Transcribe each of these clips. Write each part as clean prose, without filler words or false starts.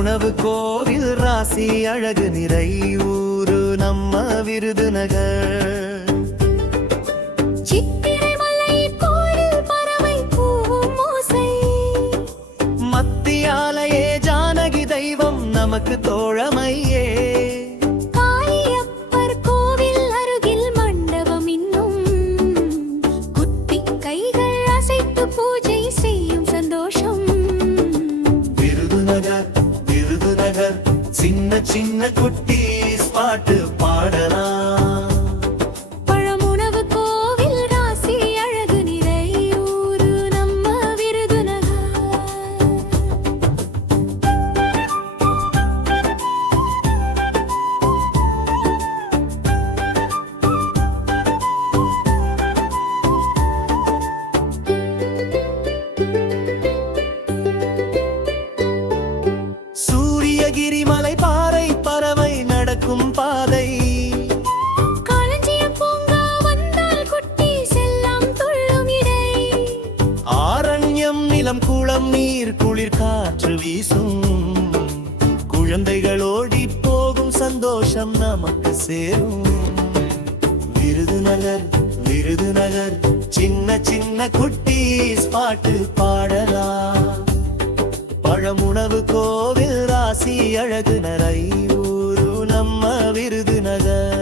பழமுணவு கோவில் ராசி அழகு நிறை ஊரு நம்ம விருதுநகர். மத்தியாலயே ஜானகி தெய்வம் நமக்கு தோழமையே. காளியப்பர் கோவில் அருகில் மண்டபம் இன்னும் குத்தி கைகள் அசைத்து பூஜை செய்யும் சந்தோஷம். விருதுநகர் விருதுநகர் சின்ன சின்ன குட்டி பாட்டு பாடலாம். பழமுணவு கோவில் ராசி அழகு நிறை ஊரு நம்ம விருதுநகர். சூரியகிரி மலை பாறை பறவை நடக்கும் பாதை. காலஞ்சிய பூங்கா வந்தால் குட்டி செல்லம் துள்ளும் இடை. ஆரண்யம் நிலம் குளம் நீர் குளிர் காற்று வீசும். குழந்தைகள் ஓடி போகும் சந்தோஷம் நமக்கு சேரும். விருதுநகர் விருதுநகர் சின்ன சின்ன குட்டி பாட்டு பாடலாம். பழமுணவு கோவில் ராசி அழகு நிறை ஊரு நம்ம விருதுநகர்.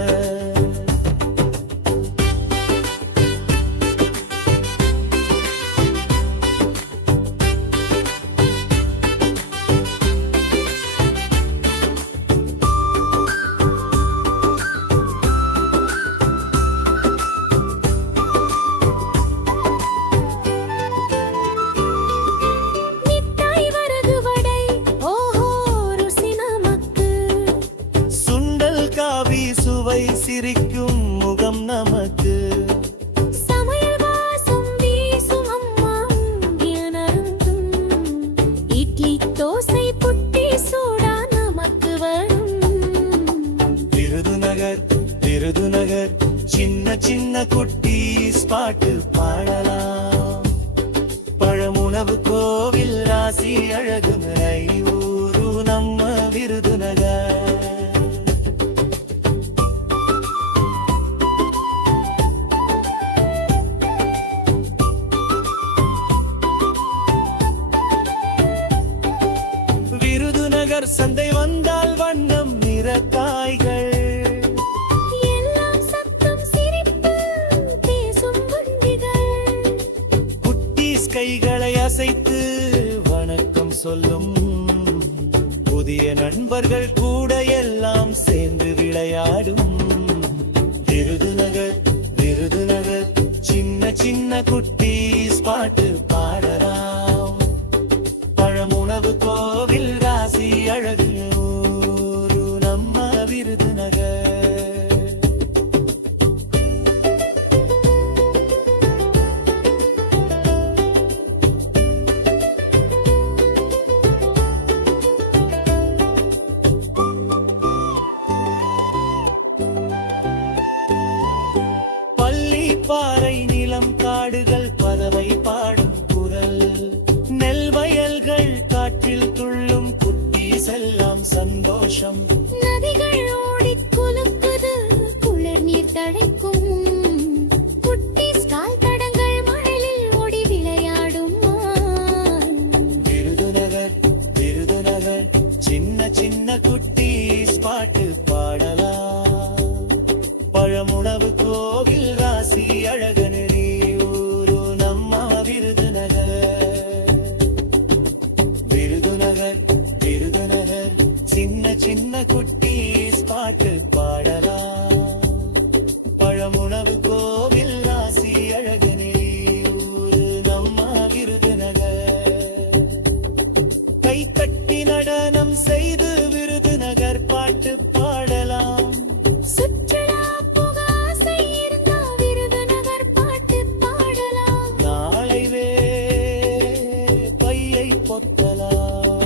மிட்டாய் வரகு வடை ஓஹோ ருசி நமக்கு. சுண்டல் காவி சுவை சிரிக்கும் முகம் நமக்கு. சமையல் வாசம் வீசும் அம்மா எனருந்தும். இட்லி தோசை புட்டி சூடா நமக்கு வரும். விருதுநகர் விருதுநகர் சின்ன சின்ன குட்டி பாட்டு பாடலாம். பழமுணவு கோவில் ராசி அழகு நிறை ஊரு நம்ம விருதுநகர். விருதுநகர் சந்தை வந்தால் வண்ணம் நிற காய்கள். எல்லாம் சத்தம் சிரிப்பு பேசும் வண்டிகள். குட்டீஸ் கைகளை அசைத்து வணக்கம் சொல்லும். புதிய நண்பர்கள் கூட எல்லாம் சேர்ந்து விளையாடும். விருதுநகர் விருதுநகர் சின்ன சின்ன குட்டி பாட்டு பாடலாம். பழமுணவு கோவில் ராசி அழகு ஊரு நம்ம விருதுநகர். பள்ளி பாறை நிலம் காடுகள் பறவை பாடும் குரல். நெல் வயல்கள் காற்றில் துள்ளும் குட்டி செல்லம் சந்தோஷம். நதிகள் ஓடிக் குலுக்குது குளிர் நீர் தழைக்கும். குட்டீஸ் கால் தடங்கள் மணலில் ஓடி விளையாடும். விருதுநகர் விருதுநகர் சின்ன சின்ன குட்டி பாட்டு பாடலாம். பழமுணவு கோவில் ராசி அழகு நிறை ஊரு நம்ம விருதுநகர். விருதுநகர் விருதுநகர் சின்ன சின்ன குட்டி பாட்டு பாடலாம். பழமுணவு கோவில் ராசி அழகு நிறை ஊரு நம்ம விருதுநகர். கை தட்டி நடனம் செய்து விருதுநகர் பாட்டு பாடலாம். சுற்றுலா புகாசை இருந்தா விருதுநகர் பாட்டு பாடலாம். நாளை பையை பொத்தலாம்.